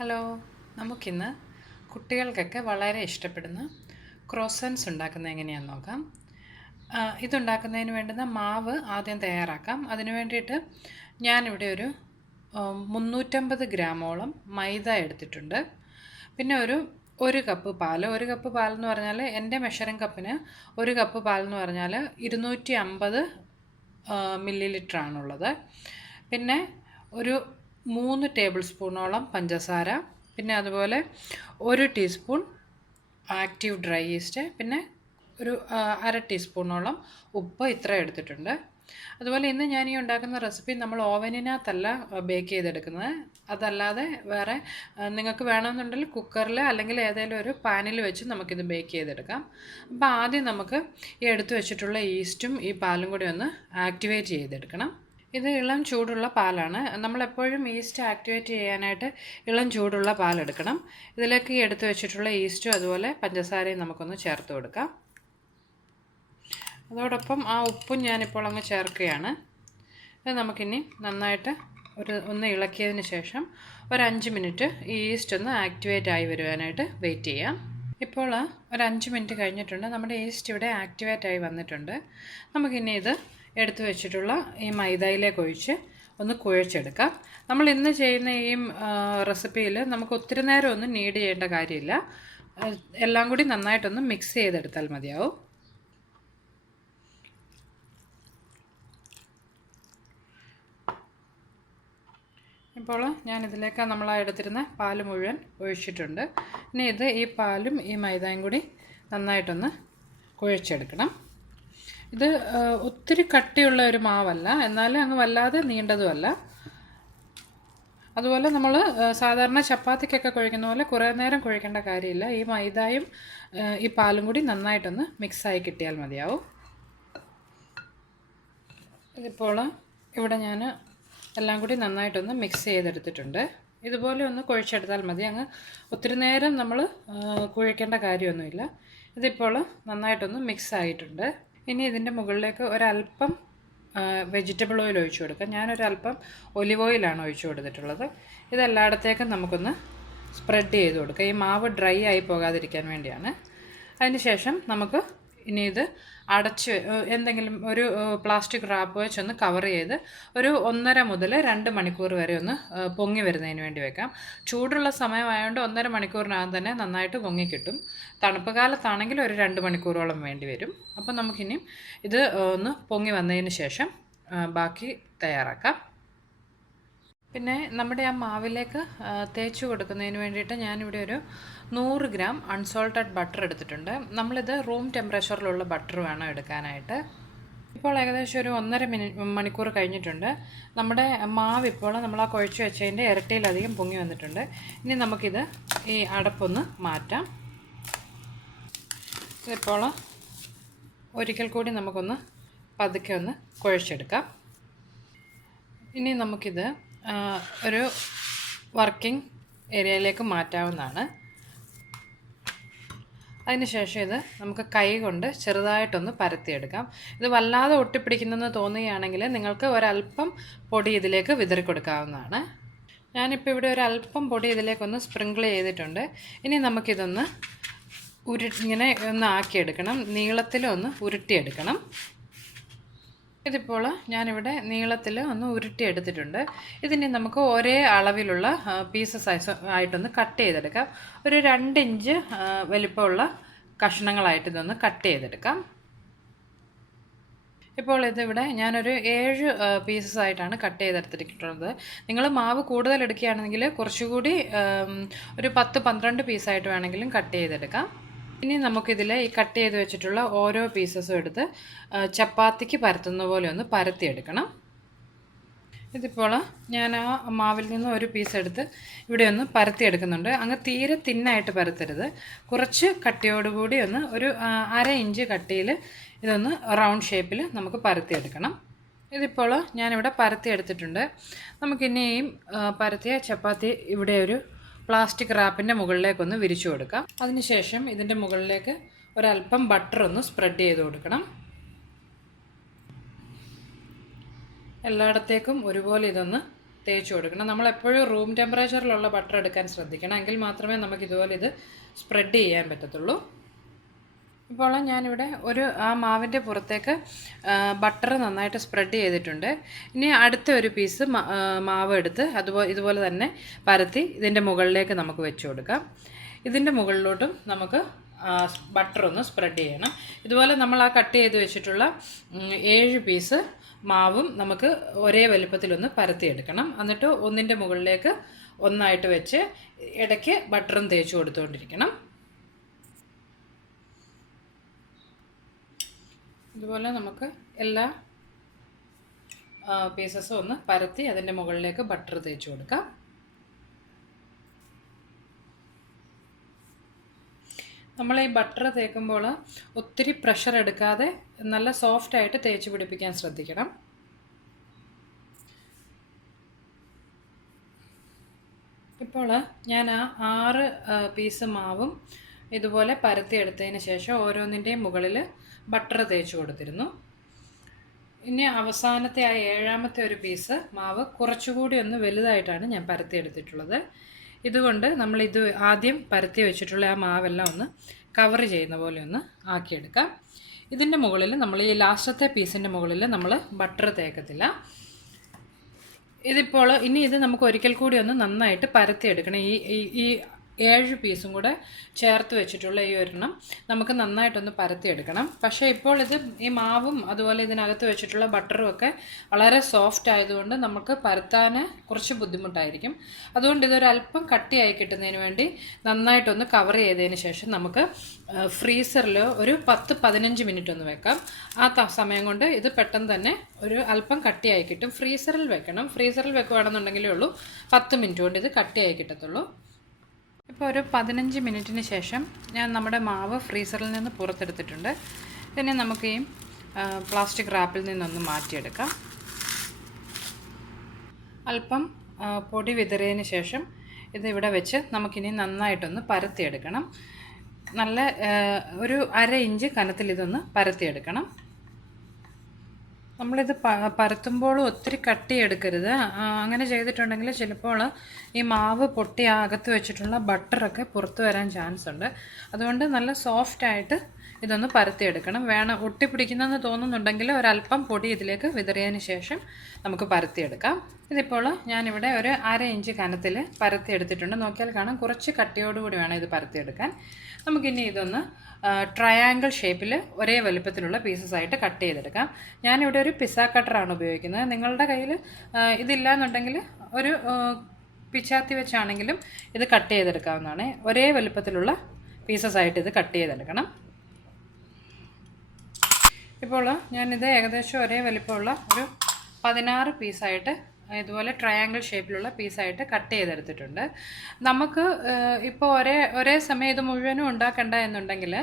Hello, നമുക്കിന്ന് കുട്ടികൾക്കൊക്കെ വളരെ ഇഷ്ടപ്പെടുന്ന ക്രോസൻസ് ഉണ്ടാക്കുന്നത് എങ്ങനെയാണെന്ന് നോക്കാം. ഇതുണ്ടാക്കുന്നതിന് വേണ്ടുന്ന മാവ് ആദ്യം തയ്യാറാക്കാം. അതിനു വേണ്ടിയിട്ട് ഞാനിവിടെ ഒരു 350 ഗ്രാമോളം മൈദ എടുത്തിട്ടുണ്ട്. പിന്നെ ഒരു കപ്പ് പാൽ. ഒരു കപ്പ് പാലെന്ന് പറഞ്ഞാൽ എൻ്റെ മെഷറിംഗ് കപ്പിന് ഒരു കപ്പ് പാലെന്ന് പറഞ്ഞാൽ 250 മില്ലി ലിറ്ററാണുള്ളത്. പിന്നെ ഒരു 3 ടേബിൾ സ്പൂണോളം പഞ്ചസാര, പിന്നെ അതുപോലെ 1 ടീസ്പൂൺ ആക്റ്റീവ് ഡ്രൈ ഈസ്റ്റ്, പിന്നെ ഒരു 1/2 ടീസ്പൂണോളം ഉപ്പ്, ഇത്ര എടുത്തിട്ടുണ്ട്. അതുപോലെ ഇന്ന് ഞാൻ ഈ ഉണ്ടാക്കുന്ന റെസിപ്പി നമ്മൾ ഓവനിനകത്തല്ല ബേക്ക് ചെയ്തെടുക്കുന്നത്. അതല്ലാതെ വേറെ നിങ്ങൾക്ക് വേണമെന്നുണ്ടെങ്കിൽ കുക്കറിൽ അല്ലെങ്കിൽ ഏതെങ്കിലും ഒരു പാനിൽ വെച്ച് നമുക്കിത് ബേക്ക് ചെയ്തെടുക്കാം. അപ്പോൾ ആദ്യം നമുക്ക് ഈ എടുത്തു വെച്ചിട്ടുള്ള ഈസ്റ്റും ഈ പാലും കൂടി ഒന്ന് ആക്ടിവേറ്റ് ചെയ്തെടുക്കണം. ഇത് ഇളം ചൂടുള്ള പാലാണ്. നമ്മളെപ്പോഴും ഈസ്റ്റ് ആക്ടിവേറ്റ് ചെയ്യാനായിട്ട് ഇളം ചൂടുള്ള പാലെടുക്കണം. ഇതിലേക്ക് ഈ എടുത്തു വെച്ചിട്ടുള്ള ഈസ്റ്റും അതുപോലെ പഞ്ചസാരയും നമുക്കൊന്ന് ചേർത്ത് കൊടുക്കാം. അതോടൊപ്പം ആ ഉപ്പും ഞാനിപ്പോൾ അങ്ങ് ചേർക്കുകയാണ്. ഇത് നമുക്കിനി നന്നായിട്ട് ഒന്ന് ഇളക്കിയതിന് ശേഷം ഒരു 5 മിനിറ്റ് ഈ ഈസ്റ്റ് ഒന്ന് ആക്ടിവേറ്റ് ആയി വരുവാനായിട്ട് വെയിറ്റ് ചെയ്യാം. ഇപ്പോൾ ഒരു 5 മിനിറ്റ് കഴിഞ്ഞിട്ടുണ്ട്. നമ്മുടെ ഈസ്റ്റ് ഇവിടെ ആക്ടിവേറ്റ് ആയി വന്നിട്ടുണ്ട്. നമുക്കിനി ഇത് എടുത്തു വെച്ചിട്ടുള്ള ഈ മൈദയിലേക്ക് ഒഴിച്ച് ഒന്ന് കുഴച്ചെടുക്കാം. നമ്മൾ ഇന്ന് ചെയ്യുന്ന ഈ റെസിപ്പിയിൽ നമുക്ക് ഒത്തിരി നേരം ഒന്നും നീഡ് ചെയ്യേണ്ട കാര്യമില്ല. എല്ലാം കൂടി നന്നായിട്ടൊന്ന് മിക്സ് ചെയ്തെടുത്താൽ മതിയാവും. ഇപ്പോൾ ഞാനിതിലേക്ക് നമ്മൾ എടുത്തിരുന്ന പാൽ മുഴുവൻ ഒഴിച്ചിട്ടുണ്ട്. ഇനി ഈ പാലും ഈ മൈദയും കൂടി നന്നായിട്ടൊന്ന് കുഴച്ചെടുക്കണം. ഇത് ഒത്തിരി കട്ടിയുള്ള ഒരു മാവല്ല, എന്നാലും അങ്ങ് വല്ലാതെ നീണ്ടതുമല്ല. അതുപോലെ നമ്മൾ സാധാരണ ചപ്പാത്തിക്കൊക്കെ കുഴക്കുന്ന പോലെ കുറേ നേരം കുഴക്കേണ്ട കാര്യമില്ല. ഈ മൈദയും ഈ പാലും കൂടി നന്നായിട്ടൊന്ന് മിക്സായി കിട്ടിയാൽ മതിയാവും. ഇതിപ്പോൾ ഇവിടെ ഞാൻ എല്ലാം കൂടി നന്നായിട്ടൊന്ന് മിക്സ് ചെയ്തെടുത്തിട്ടുണ്ട്. ഇതുപോലെ ഒന്ന് കുഴച്ചെടുത്താൽ മതി. അങ്ങ് ഒത്തിരി നേരം നമ്മൾ കുഴക്കേണ്ട കാര്യമൊന്നുമില്ല. ഇതിപ്പോൾ നന്നായിട്ടൊന്ന് മിക്സ് ആയിട്ടുണ്ട്. ഇനി ഇതിൻ്റെ മുകളിലേക്ക് ഒരല്പം വെജിറ്റബിൾ ഓയിൽ ഒഴിച്ചു കൊടുക്കാം. ഞാനൊരല്പം ഒലിവ് ഓയിലാണ് ഒഴിച്ചു കൊടുത്തിട്ടുള്ളത്. ഇതെല്ലായിടത്തേക്കും നമുക്കൊന്ന് സ്പ്രെഡ് ചെയ്ത് കൊടുക്കാം. ഈ മാവ് ഡ്രൈ ആയി പോകാതിരിക്കാൻ വേണ്ടിയാണ്. അതിന് ശേഷം നമുക്ക് ഇനി ഇത് അടച്ച് എന്തെങ്കിലും ഒരു പ്ലാസ്റ്റിക് റാപ്പ് വെച്ചൊന്ന് കവർ ചെയ്ത് ഒരു 1.5 മുതൽ 2 മണിക്കൂർ വരെ ഒന്ന് പൊങ്ങി വരുന്നതിന് വേണ്ടി വെക്കാം. ചൂടുള്ള സമയമായതുകൊണ്ട് 1.5 മണിക്കൂറിനകം തന്നെ നന്നായിട്ട് പൊങ്ങി കിട്ടും. തണുപ്പ് കാലത്താണെങ്കിൽ ഒരു 2 മണിക്കൂറോളം വേണ്ടി വരും. അപ്പം നമുക്കിനി ഇത് ഒന്ന് പൊങ്ങി വന്നതിന് ശേഷം ബാക്കി തയ്യാറാക്കാം. പിന്നെ നമ്മുടെ ആ മാവിലേക്ക് തേച്ച് കൊടുക്കുന്നതിന് വേണ്ടിയിട്ട് ഞാനിവിടെ ഒരു 100 ഗ്രാം അൺസോൾട്ടഡ് ബട്ടർ എടുത്തിട്ടുണ്ട്. നമ്മളിത് റൂം ടെമ്പറേച്ചറിലുള്ള ബട്ടർ വേണം എടുക്കാനായിട്ട്. ഇപ്പോൾ ഏകദേശം ഒരു 1.5 മണിക്കൂർ കഴിഞ്ഞിട്ടുണ്ട്. നമ്മുടെ മാവ് ഇപ്പോൾ നമ്മൾ ആ കുഴച്ച് വെച്ചതിൻ്റെ ഇരട്ടിയിലധികം പൊങ്ങി വന്നിട്ടുണ്ട്. ഇനി നമുക്കിത് ഈ അടപ്പൊന്ന് മാറ്റാം. ഇതിപ്പോൾ ഒരിക്കൽ കൂടി നമുക്കൊന്ന് പതുക്കെ ഒന്ന് കുഴച്ചെടുക്കാം. ഇനി നമുക്കിത് ഒരു വർക്കിംഗ് ഏരിയയിലേക്ക് മാറ്റാവുന്നതാണ്. അതിനുശേഷം ഇത് നമുക്ക് കൈ കൊണ്ട് ചെറുതായിട്ടൊന്ന് പരത്തിയെടുക്കാം. ഇത് വല്ലാതെ ഒട്ടിപ്പിടിക്കുന്നെന്ന് തോന്നുകയാണെങ്കിൽ നിങ്ങൾക്ക് ഒരല്പം പൊടി ഇതിലേക്ക് വിതറി കൊടുക്കാവുന്നതാണ്. ഞാനിപ്പോൾ ഇവിടെ ഒരല്പം പൊടി ഇതിലേക്കൊന്ന് സ്പ്രിങ്കിൾ ചെയ്തിട്ടുണ്ട്. ഇനി നമുക്കിതൊന്ന് ഇങ്ങനെ ഒന്ന് ആക്കിയെടുക്കണം. നീളത്തിലൊന്ന് ഉരുട്ടിയെടുക്കണം. ഇതിപ്പോൾ ഞാനിവിടെ നീളത്തിൽ ഒന്ന് ഉരുട്ടിയെടുത്തിട്ടുണ്ട്. ഇതിനെ നമുക്ക് ഒരേ അളവിലുള്ള പീസസ് ആയിട്ടൊന്ന് കട്ട് ചെയ്തെടുക്കാം. ഒരു 2 ഇഞ്ച് വലിപ്പമുള്ള കഷ്ണങ്ങളായിട്ട് ഇതൊന്ന് കട്ട് ചെയ്തെടുക്കാം. ഇപ്പോൾ ഇതിവിടെ ഞാനൊരു 7 പീസസ് ആയിട്ടാണ് കട്ട് ചെയ്തെടുത്തിട്ടുള്ളത്. നിങ്ങൾ മാവ് കൂടുതൽ എടുക്കുകയാണെങ്കിൽ കുറച്ചുകൂടി ഒരു 10-12 പീസായിട്ട് വേണമെങ്കിലും കട്ട് ചെയ്തെടുക്കാം. ഇനി നമുക്കിതിൽ ഈ കട്ട് ചെയ്ത് വെച്ചിട്ടുള്ള ഓരോ പീസസും എടുത്ത് ചപ്പാത്തിക്ക് പരത്തുന്ന പോലെ ഒന്ന് പരത്തിയെടുക്കണം. ഇതിപ്പോൾ ഞാൻ ആ മാവിൽ നിന്ന് ഒരു പീസ് എടുത്ത് ഇവിടെ ഒന്ന് പരത്തിയെടുക്കുന്നുണ്ട്. അങ്ങ് തീരെ തിന്നായിട്ട് പരത്തരുത്. കുറച്ച് കട്ടിയോടുകൂടി ഒന്ന് ഒരു 1/2 ഇഞ്ച് കട്ടിയിൽ ഇതൊന്ന് റൗണ്ട് ഷേപ്പിൽ നമുക്ക് പരത്തിയെടുക്കണം. ഇതിപ്പോൾ ഞാനിവിടെ പരത്തിയെടുത്തിട്ടുണ്ട്. നമുക്കിനിയും പരത്തിയ ചപ്പാത്തി ഇവിടെ ഒരു പ്ലാസ്റ്റിക് റാപ്പിൻ്റെ മുകളിലേക്കൊന്ന് വിരിച്ചു കൊടുക്കാം. അതിനുശേഷം ഇതിൻ്റെ മുകളിലേക്ക് ഒരല്പം ബട്ടർ ഒന്ന് സ്പ്രെഡ് ചെയ്ത് കൊടുക്കണം. എല്ലായിടത്തേക്കും ഒരുപോലെ ഇതൊന്ന് തേച്ച് കൊടുക്കണം. നമ്മളെപ്പോഴും റൂം ടെമ്പറേച്ചറിലുള്ള ബട്ടർ എടുക്കാൻ ശ്രദ്ധിക്കണം. എങ്കിൽ മാത്രമേ നമുക്ക് ഇതുപോലെ ഇത് സ്പ്രെഡ് ചെയ്യാൻ പറ്റത്തുള്ളൂ. ഇപ്പോൾ ഞാനിവിടെ ആ മാവിൻ്റെ പുറത്തേക്ക് ബട്ടർ നന്നായിട്ട് സ്പ്രെഡ് ചെയ്തിട്ടുണ്ട്. ഇനി അടുത്ത ഒരു പീസ് മാവ് എടുത്ത് ഇതുപോലെ തന്നെ പരത്തി ഇതിൻ്റെ മുകളിലേക്ക് നമുക്ക് വെച്ച് കൊടുക്കാം. ഇതിൻ്റെ മുകളിലോട്ടും നമുക്ക് ബട്ടർ ഒന്ന് സ്പ്രെഡ് ചെയ്യണം. ഇതുപോലെ നമ്മൾ ആ കട്ട് ചെയ്ത് വെച്ചിട്ടുള്ള 7 പീസ് മാവും നമുക്ക് ഒരേ വലുപ്പത്തിലൊന്ന് പരത്തിയെടുക്കണം. എന്നിട്ട് ഒന്നിൻ്റെ മുകളിലേക്ക് ഒന്നായിട്ട് വെച്ച് ഇടയ്ക്ക് ബട്ടറും തേച്ച് കൊടുത്തുകൊണ്ടിരിക്കണം. ഇതുപോലെ നമുക്ക് എല്ലാ പീസസും ഒന്ന് പരത്തി അതിൻ്റെ മുകളിലേക്ക് ബട്ടർ തേച്ച് കൊടുക്കാം. നമ്മൾ ഈ ബട്ടർ തേക്കുമ്പോൾ ഒത്തിരി പ്രഷർ എടുക്കാതെ നല്ല സോഫ്റ്റായിട്ട് തേച്ച് പിടിപ്പിക്കാൻ ശ്രദ്ധിക്കണം. ഇപ്പോൾ ഞാൻ 6 പീസ് മാവും ഇതുപോലെ പരത്തിയെടുത്തതിന് ശേഷം ഓരോന്നിൻ്റെയും മുകളിൽ ബട്ടർ തേച്ച് കൊടുത്തിരുന്നു. ഇനി അവസാനത്തെ ആ 7ാമത്തെ ഒരു പീസ് മാവ് കുറച്ചുകൂടി ഒന്ന് വലുതായിട്ടാണ് ഞാൻ പരത്തിയെടുത്തിട്ടുള്ളത്. ഇതുകൊണ്ട് നമ്മളിത് ആദ്യം പരത്തി വെച്ചിട്ടുള്ള ആ മാവെല്ലാം ഒന്ന് കവർ ചെയ്യുന്ന പോലെ ഒന്ന് ആക്കിയെടുക്കാം. ഇതിൻ്റെ മുകളിൽ നമ്മൾ ഈ ലാസ്റ്റത്തെ പീസിൻ്റെ മുകളിൽ നമ്മൾ ബട്ടർ തേക്കത്തില്ല. ഇതിപ്പോൾ ഇനി ഇത് നമുക്ക് ഒരിക്കൽ കൂടി ഒന്ന് നന്നായിട്ട് പരത്തിയെടുക്കണം. ഈ 7 പീസും കൂടെ ചേർത്ത് വെച്ചിട്ടുള്ള ഈ ഒരെണ്ണം നമുക്ക് നന്നായിട്ടൊന്ന് പരത്തിയെടുക്കണം. പക്ഷേ ഇപ്പോൾ ഇത് ഈ മാവും അതുപോലെ ഇതിനകത്ത് വെച്ചിട്ടുള്ള ബട്ടറും ഒക്കെ വളരെ സോഫ്റ്റ് ആയതുകൊണ്ട് നമുക്ക് പരത്താൻ കുറച്ച് ബുദ്ധിമുട്ടായിരിക്കും. അതുകൊണ്ട് ഇതൊരല്പം കട്ടിയായി കിട്ടുന്നതിന് വേണ്ടി നന്നായിട്ടൊന്ന് കവർ ചെയ്തതിന് ശേഷം നമുക്ക് ഫ്രീസറിൽ ഒരു 10-15 മിനിറ്റ് ഒന്ന് വെക്കാം. ആ സമയം കൊണ്ട് ഇത് പെട്ടെന്ന് തന്നെ ഒരു അല്പം കട്ടിയായി കിട്ടും. ഫ്രീസറിൽ വെക്കണം. ഫ്രീസറിൽ വെക്കുകയാണെന്നുണ്ടെങ്കിലേ ഉള്ളൂ 10 മിനിറ്റ് കൊണ്ട് ഇത് കട്ടിയായി കിട്ടത്തുള്ളൂ. ഇപ്പോൾ ഒരു 15 മിനിറ്റിന് ശേഷം ഞാൻ നമ്മുടെ മാവ് ഫ്രീസറിൽ നിന്ന് പുറത്തെടുത്തിട്ടുണ്ട്. ഇതിനെ നമുക്ക് ഈ പ്ലാസ്റ്റിക് റാപ്പിൽ നിന്നൊന്ന് മാറ്റിയെടുക്കാം. അല്പം പൊടി വിതറിയതിന് ശേഷം ഇതിവിടെ വെച്ച് നമുക്കിനി നന്നായിട്ടൊന്ന് പരത്തിയെടുക്കണം. നല്ല ഒരു 1/2 ഇഞ്ച് കനത്തിൽ ഇതൊന്ന് പരത്തിയെടുക്കണം. നമ്മളിത് പരത്തുമ്പോൾ ഒത്തിരി കട്ടിയെടുക്കരുത്. അങ്ങനെ ചെയ്തിട്ടുണ്ടെങ്കിൽ ചിലപ്പോൾ ഈ മാവ് പൊട്ടി അകത്ത് വെച്ചിട്ടുള്ള ബട്ടറൊക്കെ പുറത്ത് വരാൻ ചാൻസ് ഉണ്ട്. അതുകൊണ്ട് നല്ല സോഫ്റ്റായിട്ട് ഇതൊന്ന് പരത്തിയെടുക്കണം. ഒട്ടിപ്പിടിക്കുന്നതെന്ന് തോന്നുന്നുണ്ടെങ്കിൽ ഒരല്പം പൊടി ഇതിലേക്ക് വിതറിയതിന് ശേഷം നമുക്ക് പരത്തിയെടുക്കാം. ഇതിപ്പോൾ ഞാനിവിടെ ഒരു 1/2 ഇഞ്ച് കനത്തിൽ പരത്തിയെടുത്തിട്ടുണ്ട്. നോക്കിയാൽ കാണാം കുറച്ച് കട്ടിയോടുകൂടി വേണം ഇത് പരത്തിയെടുക്കാൻ. നമുക്കിനി ഇതൊന്ന് ട്രയാങ്കിൾ ഷേപ്പിൽ ഒരേ വലുപ്പത്തിലുള്ള പീസസ് ആയിട്ട് കട്ട് ചെയ്തെടുക്കാം. ഞാനിവിടെ ഒരു പിസ്സ കട്ടറാണ് ഉപയോഗിക്കുന്നത്. നിങ്ങളുടെ കയ്യിൽ ഇതില്ല എന്നുണ്ടെങ്കിൽ ഒരു പിച്ചാത്തി വെച്ചാണെങ്കിലും ഇത് കട്ട് ചെയ്തെടുക്കാവുന്നതാണ്. ഒരേ വലുപ്പത്തിലുള്ള പീസസ് ആയിട്ട് ഇത് കട്ട് ചെയ്തെടുക്കണം. ഇപ്പോൾ ഞാനിത് ഏകദേശം ഒരേ വലുപ്പമുള്ള ഒരു 16 പീസായിട്ട് ഇതുപോലെ ട്രയാങ്കിൾ ഷേപ്പിലുള്ള പീസായിട്ട് കട്ട് ചെയ്തെടുത്തിട്ടുണ്ട്. നമുക്ക് ഇപ്പോൾ ഒരേ സമയം ഇത് മുഴുവനും ഉണ്ടാക്കണ്ട എന്നുണ്ടെങ്കിൽ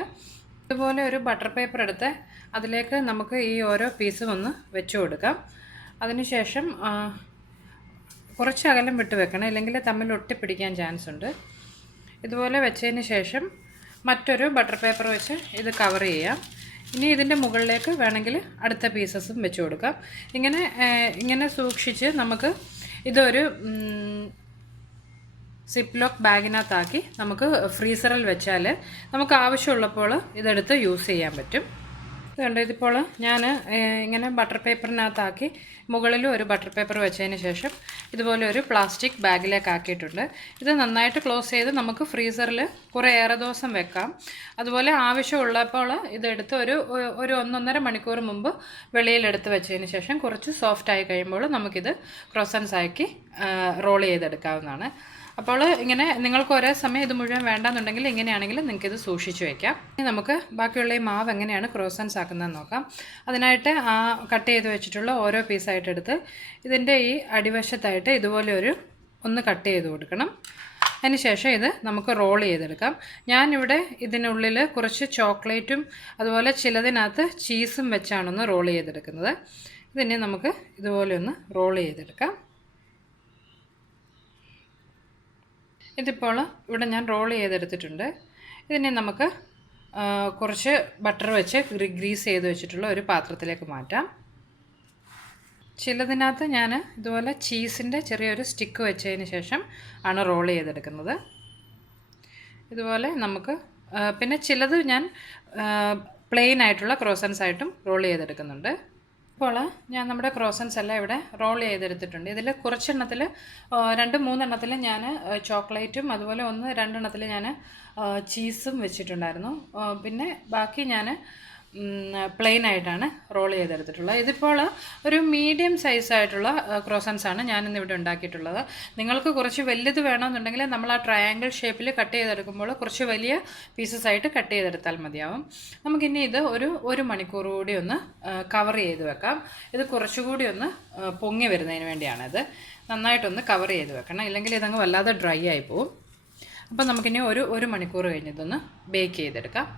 ഇതുപോലെ ഒരു ബട്ടർ പേപ്പർ എടുത്ത് അതിലേക്ക് നമുക്ക് ഈ ഓരോ പീസും ഒന്ന് വെച്ച് കൊടുക്കാം. അതിനുശേഷം കുറച്ച് അകലം വിട്ട് വെക്കണം, ഇല്ലെങ്കിൽ തമ്മിൽ ഒട്ടിപ്പിടിക്കാൻ ചാൻസ് ഉണ്ട്. ഇതുപോലെ വെച്ചതിന് ശേഷം മറ്റൊരു ബട്ടർ പേപ്പർ വെച്ച് ഇത് കവർ ചെയ്യാം. ഇനി ഇതിൻ്റെ മുകളിലേക്ക് വേണമെങ്കിൽ അടുത്ത പീസസും വെച്ച് കൊടുക്കാം. ഇങ്ങനെ സൂക്ഷിച്ച് നമുക്ക് ഇതൊരു സിപ്പ് ലോക്ക് ബാഗിനകത്താക്കി നമുക്ക് ഫ്രീസറിൽ വെച്ചാൽ നമുക്ക് ആവശ്യമുള്ളപ്പോൾ ഇതെടുത്ത് യൂസ് ചെയ്യാൻ പറ്റും. ഇതുകൊണ്ട് ഇതിപ്പോൾ ഞാൻ ഇങ്ങനെ ബട്ടർ പേപ്പറിനകത്താക്കി മുകളിലും ഒരു ബട്ടർ പേപ്പർ വെച്ചതിന് ശേഷം ഇതുപോലെ ഒരു പ്ലാസ്റ്റിക് ബാഗിലേക്ക് ആക്കിയിട്ടുണ്ട്. ഇത് നന്നായിട്ട് ക്ലോസ് ചെയ്ത് നമുക്ക് ഫ്രീസറിൽ കുറേയേറെ ദിവസം വെക്കാം. അതുപോലെ ആവശ്യമുള്ളപ്പോൾ ഇതെടുത്ത് ഒരു 1-1.5 മണിക്കൂർ മുമ്പ് വെളിയിലെടുത്ത് വെച്ചതിന് ശേഷം കുറച്ച് സോഫ്റ്റായി കഴിയുമ്പോൾ നമുക്കിത് ക്രോസൻസ് ആക്കി റോൾ ചെയ്തെടുക്കാവുന്നതാണ്. അപ്പോൾ ഇങ്ങനെ നിങ്ങൾക്ക് ഒരേ സമയം ഇത് മുഴുവൻ വേണ്ടാന്നുണ്ടെങ്കിൽ ഇങ്ങനെയാണെങ്കിൽ നിങ്ങൾക്കിത് സൂക്ഷിച്ച് വയ്ക്കാം. ഇനി നമുക്ക് ബാക്കിയുള്ള ഈ മാവ് എങ്ങനെയാണ് ക്രോസൻസ് ആക്കുന്നതെന്ന് നോക്കാം. അതിനായിട്ട് കട്ട് ചെയ്ത് വെച്ചിട്ടുള്ള ഓരോ പീസായിട്ട് എടുത്ത് ഇതിൻ്റെ ഈ അടിവശത്തായിട്ട് ഇതുപോലെ ഒന്ന് കട്ട് ചെയ്ത് കൊടുക്കണം. അതിനുശേഷം ഇത് നമുക്ക് റോൾ ചെയ്തെടുക്കാം. ഞാനിവിടെ ഇതിനുള്ളിൽ കുറച്ച് ചോക്ലേറ്റും അതുപോലെ ചിലതിനകത്ത് ചീസും വെച്ചാണൊന്ന് റോൾ ചെയ്തെടുക്കുന്നത്. ഇതിനെ നമുക്ക് ഇതുപോലെ ഒന്ന് റോൾ ചെയ്തെടുക്കാം. ഇതിപ്പോൾ ഇവിടെ ഞാൻ റോൾ ചെയ്തെടുത്തിട്ടുണ്ട്. ഇതിനെ നമുക്ക് കുറച്ച് ബട്ടർ വെച്ച് ഗ്രീസ് ചെയ്ത് വെച്ചിട്ടുള്ള ഒരു പാത്രത്തിലേക്ക് മാറ്റാം. ചിലതിനകത്ത് ഞാൻ ഇതുപോലെ ചീസിൻ്റെ ചെറിയൊരു സ്റ്റിക്ക് വെച്ചതിന് ശേഷം ആണ് റോൾ ചെയ്തെടുക്കുന്നത്. ഇതുപോലെ നമുക്ക് പിന്നെ ചിലത് ഞാൻ പ്ലെയിൻ ആയിട്ടുള്ള ക്രോസൻസ് ആയിട്ടും റോൾ ചെയ്തെടുക്കുന്നുണ്ട്. ഇപ്പോൾ ഞാൻ നമ്മുടെ ക്രോസൻസ് എല്ലാം ഇവിടെ റോൾ ചെയ്തെടുത്തിട്ടുണ്ട്. ഇതിൽ കുറച്ചെണ്ണത്തിൽ 2-3 എണ്ണത്തിൽ ഞാൻ ചോക്ലേറ്റും അതുപോലെ 1-2 എണ്ണത്തിൽ ഞാൻ ചീസും വെച്ചിട്ടുണ്ടായിരുന്നു. പിന്നെ ബാക്കി ഞാൻ പ്ലെയിൻ ആയിട്ടാണ് റോൾ ചെയ്തെടുത്തിട്ടുള്ളത്. ഇതിപ്പോൾ ഒരു മീഡിയം സൈസായിട്ടുള്ള ക്രോസൻസാണ് ഞാനിന്ന് ഇവിടെ ഉണ്ടാക്കിയിട്ടുള്ളത്. നിങ്ങൾക്ക് കുറച്ച് വലുത് വേണമെന്നുണ്ടെങ്കിൽ നമ്മൾ ആ ട്രയാങ്കിൾ ഷേപ്പിൽ കട്ട് ചെയ്തെടുക്കുമ്പോൾ കുറച്ച് വലിയ പീസസ് ആയിട്ട് കട്ട് ചെയ്തെടുത്താൽ മതിയാവും. നമുക്കിനി ഇത് ഒരു മണിക്കൂർ കൂടി ഒന്ന് കവർ ചെയ്ത് വെക്കാം. ഇത് കുറച്ചുകൂടി ഒന്ന് പൊങ്ങി വരുന്നതിന് വേണ്ടിയാണിത്. നന്നായിട്ടൊന്ന് കവർ ചെയ്ത് വെക്കണം, ഇല്ലെങ്കിൽ ഇതങ്ങ് വല്ലാതെ ഡ്രൈ ആയി പോവും. അപ്പോൾ നമുക്കിനി ഒരു മണിക്കൂർ കഴിഞ്ഞിതൊന്ന് ബേക്ക് ചെയ്തെടുക്കാം.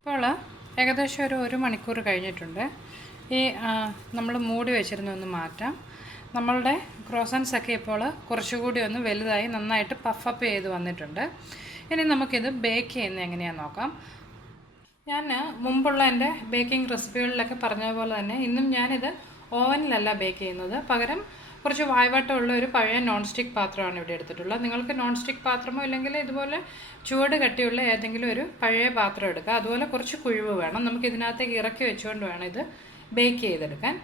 ഇപ്പോൾ ഏകദേശം ഒരു മണിക്കൂർ കഴിഞ്ഞിട്ടുണ്ട്. ഈ നമ്മൾ മൂടി വെച്ചിരുന്നൊന്ന് മാറ്റാം. നമ്മളുടെ ക്രോസൻസൊക്കെ ഇപ്പോൾ കുറച്ചുകൂടി ഒന്ന് വലുതായി നന്നായിട്ട് പഫപ്പ് ചെയ്ത് വന്നിട്ടുണ്ട്. ഇനി നമുക്കിത് ബേക്ക് ചെയ്യുന്നത് എങ്ങനെയാണെന്ന് നോക്കാം. ഞാൻ മുമ്പുള്ള എൻ്റെ ബേക്കിംഗ് റെസിപ്പികളിലൊക്കെ പറഞ്ഞതുപോലെ തന്നെ ഇന്നും ഞാനിത് ഓവനിലല്ല ബേക്ക് ചെയ്യുന്നത്. പകരം കുറച്ച് വായ്വാട്ടമുള്ള ഒരു പഴയ നോൺ സ്റ്റിക്ക് പാത്രമാണ് ഇവിടെ എടുത്തിട്ടുള്ളത്. നിങ്ങൾക്ക് നോൺ സ്റ്റിക്ക് പാത്രമോ ഇല്ലെങ്കിൽ ഇതുപോലെ ചുവട് കട്ടിയുള്ള ഏതെങ്കിലും ഒരു പഴയ പാത്രം എടുക്കുക. അതുപോലെ കുറച്ച് കുഴിവ് വേണം. നമുക്ക് ഇതിനകത്തേക്ക് ഇറക്കി വെച്ചുകൊണ്ട് വേണം ഇത് ബേക്ക് ചെയ്തെടുക്കാൻ.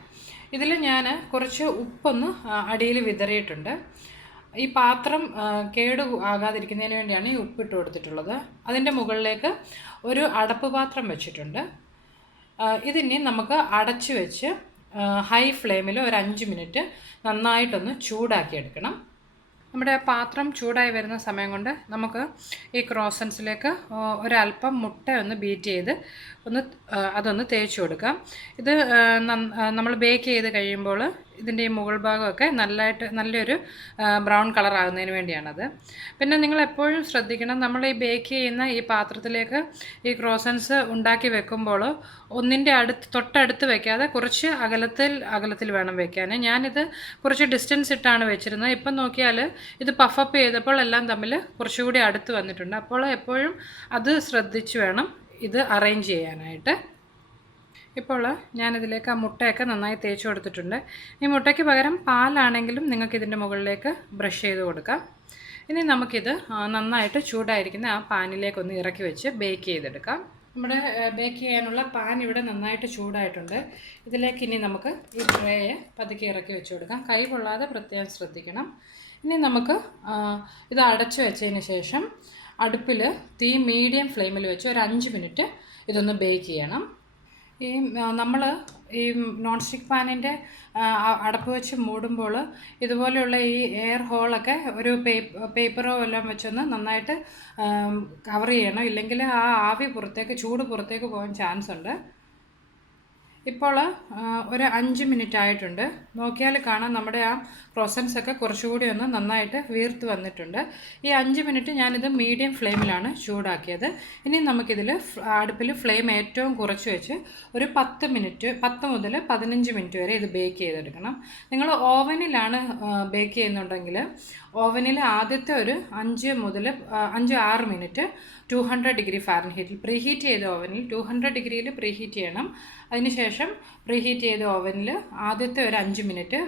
ഇതിൽ ഞാൻ കുറച്ച് ഉപ്പൊന്ന് അടിയിൽ വിതറിയിട്ടുണ്ട്. ഈ പാത്രം കേട് ആകാതിരിക്കുന്നതിന് വേണ്ടിയാണ് ഈ ഉപ്പിട്ട് കൊടുത്തിട്ടുള്ളത്. അതിൻ്റെ മുകളിലേക്ക് ഒരു അടപ്പ് പാത്രം വെച്ചിട്ടുണ്ട്. ഇതിനി നമുക്ക് അടച്ചു വെച്ച് ഹൈ ഫ്ലെയിമിൽ ഒരു 5 മിനിറ്റ് നന്നായിട്ടൊന്ന് ചൂടാക്കിയെടുക്കണം. നമ്മുടെ പാത്രം ചൂടായി വരുന്ന സമയം കൊണ്ട് നമുക്ക് ഈ ക്രോസൻസിലേക്ക് ഒരല്പം മുട്ട ഒന്ന് ബീറ്റ് ചെയ്ത് അതൊന്ന് തേച്ച് കൊടുക്കാം. ഇത് നമ്മൾ ബേക്ക് ചെയ്ത് കഴിയുമ്പോൾ ഇതിൻ്റെ ഈ മുകൾ ഭാഗമൊക്കെ നല്ലൊരു ബ്രൗൺ കളർ ആകുന്നതിന് വേണ്ടിയാണത്. പിന്നെ നിങ്ങൾ എപ്പോഴും ശ്രദ്ധിക്കണം, നമ്മൾ ഈ ബേക്ക് ചെയ്യുന്ന ഈ പാത്രത്തിലേക്ക് ഈ ക്രോസൻസ് ഉണ്ടാക്കി വെക്കുമ്പോൾ ഒന്നിൻ്റെ തൊട്ടടുത്ത് വെക്കാതെ കുറച്ച് അകലത്തിൽ വേണം വെക്കാൻ. ഞാനിത് കുറച്ച് ഡിസ്റ്റൻസ് ഇട്ടാണ് വെച്ചിരുന്നത്. ഇപ്പം നോക്കിയാൽ ഇത് പഫപ്പ് ചെയ്തപ്പോൾ എല്ലാം തമ്മിൽ കുറച്ചുകൂടി അടുത്ത് വന്നിട്ടുണ്ട്. അപ്പോൾ എപ്പോഴും അത് ശ്രദ്ധിച്ച് വേണം ഇത് അറേഞ്ച് ചെയ്യാനായിട്ട്. ഇപ്പോൾ ഞാനിതിലേക്ക് ആ മുട്ടയൊക്കെ നന്നായി തേച്ച് കൊടുത്തിട്ടുണ്ട്. ഈ മുട്ടയ്ക്ക് പകരം പാലാണെങ്കിലും നിങ്ങൾക്ക് ഇതിൻ്റെ മുകളിലേക്ക് ബ്രഷ് ചെയ്ത് കൊടുക്കാം. ഇനി നമുക്കിത് നന്നായിട്ട് ചൂടായിരിക്കുന്ന ആ പാനിലേക്കൊന്ന് ഇറക്കി വെച്ച് ബേക്ക് ചെയ്തെടുക്കാം. നമ്മുടെ ബേക്ക് ചെയ്യാനുള്ള പാൻ ഇവിടെ നന്നായിട്ട് ചൂടായിട്ടുണ്ട്. ഇതിലേക്ക് ഇനി നമുക്ക് ഈ ട്രേയെ പതുക്കെ ഇറക്കി വെച്ച് കൊടുക്കാം. കൈ കൊള്ളാതെ പ്രത്യേകം ശ്രദ്ധിക്കണം. ഇനി നമുക്ക് ഇത് അടച്ചു വെച്ചതിന് ശേഷം അടുപ്പിൽ തീ മീഡിയം ഫ്ലെയിമിൽ വെച്ച് ഒരു 5 മിനിറ്റ് ഇതൊന്ന് ബേക്ക് ചെയ്യണം. നമ്മൾ ഈ നോൺ സ്റ്റിക്ക് പാനിൻ്റെ അടപ്പ് വെച്ച് മൂടുമ്പോൾ ഇതുപോലെയുള്ള ഈ എയർ ഹോളൊക്കെ ഒരു പേപ്പറോ എല്ലാം വെച്ചൊന്ന് നന്നായിട്ട് കവർ ചെയ്യണം, ഇല്ലെങ്കിൽ ആ ആവി ചൂട് പുറത്തേക്ക് പോകാൻ ചാൻസ് ഉണ്ട്. ഇപ്പോൾ ഒരു 5 മിനിറ്റ് ആയിട്ടുണ്ട്. നോക്കിയാൽ കാണാം നമ്മുടെ ആ ക്രോസൻസ് ഒക്കെ കുറച്ചുകൂടി ഒന്ന് നന്നായിട്ട് വീർത്ത് വന്നിട്ടുണ്ട്. ഈ 5 മിനിറ്റ് ഞാനിത് മീഡിയം ഫ്ലെയിമിലാണ് ചൂടാക്കിയത്. ഇനി നമുക്കിതിൽ അടുപ്പിൽ ഫ്ലെയിം ഏറ്റവും കുറച്ച് വെച്ച് ഒരു 10 മുതൽ 15 മിനിറ്റ് വരെ ഇത് ബേക്ക് ചെയ്തെടുക്കണം. നിങ്ങൾ ഓവനിലാണ് ബേക്ക് ചെയ്യുന്നുണ്ടെങ്കിൽ ഓവനിൽ ആദ്യത്തെ ഒരു 5-6 മിനിറ്റ് 200 ഡിഗ്രി ഫാരൻഹീറ്റിൽ പ്രീഹീറ്റ് ചെയ്ത ഓവനിൽ 200 ഡിഗ്രിയിൽ പ്രീഹീറ്റ് ചെയ്യണം. അതിനുശേഷം പ്രീഹീറ്റ് ചെയ്ത ഓവനിൽ ആദ്യത്തെ ഒരു 5 മിനിറ്റ്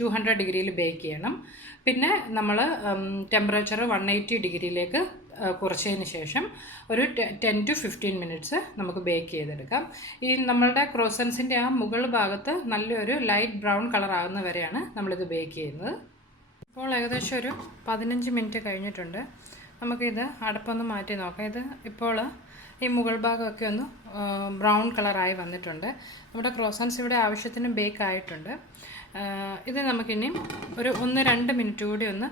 200 ഡിഗ്രിയിൽ ബേക്ക് ചെയ്യണം. പിന്നെ നമ്മൾ ടെമ്പറേച്ചർ 180 ഡിഗ്രിയിലേക്ക് കുറച്ചതിന് ശേഷം ഒരു 10 to 15 മിനിറ്റ്സ് നമുക്ക് ബേക്ക് ചെയ്തെടുക്കാം. ഈ നമ്മളുടെ ക്രോസൻസിൻ്റെ ആ മുകൾ ഭാഗത്ത് നല്ലൊരു ലൈറ്റ് ബ്രൗൺ കളർ ആകുന്ന വരെയാണ് നമ്മളിത് ബേക്ക് ചെയ്യുന്നത്. ഇപ്പോൾ ഏകദേശം ഒരു 15 മിനിറ്റ് കഴിഞ്ഞിട്ടുണ്ട്. നമുക്കിത് അടപ്പൊന്ന് മാറ്റി നോക്കാം. ഇത് ഇപ്പോൾ ഈ മുകൾ ഭാഗമൊക്കെ ഒന്ന് ബ്രൗൺ കളറായി വന്നിട്ടുണ്ട്. നമ്മുടെ ക്രോസൻസ് ഇവിടെ ആവശ്യത്തിന് ബേക്ക് ആയിട്ടുണ്ട്. ഇത് നമുക്കിനി ഒരു 1-2 മിനിറ്റ് കൂടി ഒന്ന്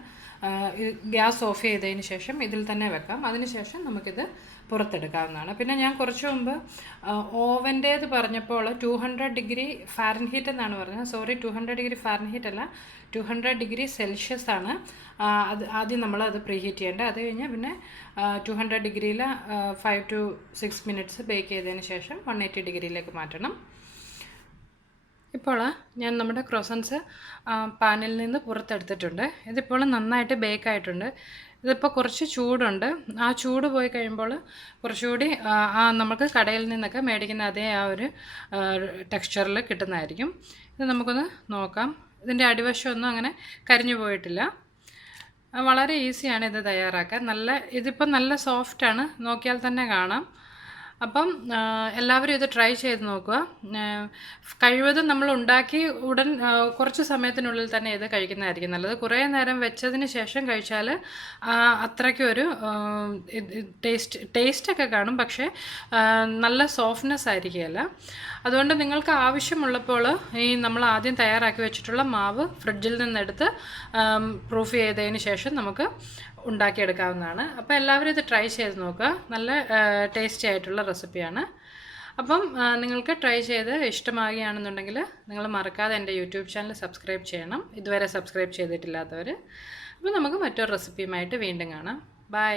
ഗ്യാസ് ഓഫ് ചെയ്തതിന് ശേഷം ഇതിൽ തന്നെ വെക്കാം. അതിനുശേഷം നമുക്കിത് പുറത്തെടുക്കാവുന്നതാണ്. പിന്നെ ഞാൻ കുറച്ച് മുമ്പ് ഓവൻ്റേത് പറഞ്ഞപ്പോൾ 200 ഡിഗ്രി ഫാരൻഹീറ്റ് എന്നാണ് പറഞ്ഞത്. സോറി, 200 ഡിഗ്രി ഫാരൻഹീറ്റ് അല്ല, 200 ഡിഗ്രി സെൽഷ്യസ് ആണ് ആദ്യം നമ്മളത് പ്രീഹീറ്റ് ചെയ്യേണ്ടത്. അത് കഴിഞ്ഞ് പിന്നെ 200 ഡിഗ്രിയിൽ 5 to 6 മിനിറ്റ്സ് ബേക്ക് ചെയ്തതിന് ശേഷം 180 ഡിഗ്രിയിലേക്ക് മാറ്റണം. ഇപ്പോൾ ഞാൻ നമ്മുടെ ക്രോസൻസ് പാനിൽ നിന്ന് പുറത്തെടുത്തിട്ടുണ്ട്. ഇതിപ്പോൾ നന്നായിട്ട് ബേക്കായിട്ടുണ്ട്. ഇതിപ്പോൾ കുറച്ച് ചൂടുണ്ട്. ആ ചൂട് പോയി കഴിയുമ്പോൾ കുറച്ചുകൂടി നമുക്ക് കടയിൽ നിന്നൊക്കെ മേടിക്കുന്ന അതേ ആ ഒരു ടെക്സ്ചറിൽ കിട്ടുന്നതായിരിക്കും. ഇത് നമുക്കൊന്ന് നോക്കാം. ഇതിൻ്റെ അടിവശമൊന്നും അങ്ങനെ കരിഞ്ഞു പോയിട്ടില്ല. വളരെ ഈസിയാണ് ഇത് തയ്യാറാക്കാൻ. ഇതിപ്പം നല്ല സോഫ്റ്റാണ്, നോക്കിയാൽ തന്നെ കാണാം. അപ്പം എല്ലാവരും ഇത് ട്രൈ ചെയ്ത് നോക്കുക. കഴിവതും നമ്മൾ ഉണ്ടാക്കി ഉടൻ കുറച്ച് സമയത്തിനുള്ളിൽ തന്നെ ഇത് കഴിക്കുന്നതായിരിക്കും നല്ലത്. കുറേ നേരം വെച്ചതിന് ശേഷം കഴിച്ചാൽ അത്രയ്ക്കൊരു ടേസ്റ്റൊക്കെ കാണും, പക്ഷേ നല്ല സോഫ്റ്റ്നെസ് ആയിരിക്കുകയില്ല. അതുകൊണ്ട് നിങ്ങൾക്ക് ആവശ്യമുള്ളപ്പോൾ നമ്മൾ ആദ്യം തയ്യാറാക്കി വെച്ചിട്ടുള്ള മാവ് ഫ്രിഡ്ജിൽ നിന്നെടുത്ത് പ്രൂഫ് ചെയ്തതിന് ശേഷം നമുക്ക് ഉണ്ടാക്കിയെടുക്കാവുന്നതാണ്. അപ്പോൾ എല്ലാവരും ഇത് ട്രൈ ചെയ്ത് നോക്കുക. നല്ല ടേസ്റ്റി ആയിട്ടുള്ള റെസിപ്പിയാണ്. അപ്പം നിങ്ങൾക്ക് ട്രൈ ചെയ്ത് ഇഷ്ടമാകുകയാണെന്നുണ്ടെങ്കിൽ നിങ്ങൾ മറക്കാതെ എൻ്റെ യൂട്യൂബ് ചാനൽ സബ്സ്ക്രൈബ് ചെയ്യണം, ഇതുവരെ സബ്സ്ക്രൈബ് ചെയ്തിട്ടില്ലാത്തവർ. അപ്പോൾ നമുക്ക് മറ്റൊരു റെസിപ്പിയുമായിട്ട് വീണ്ടും കാണാം. ബൈ.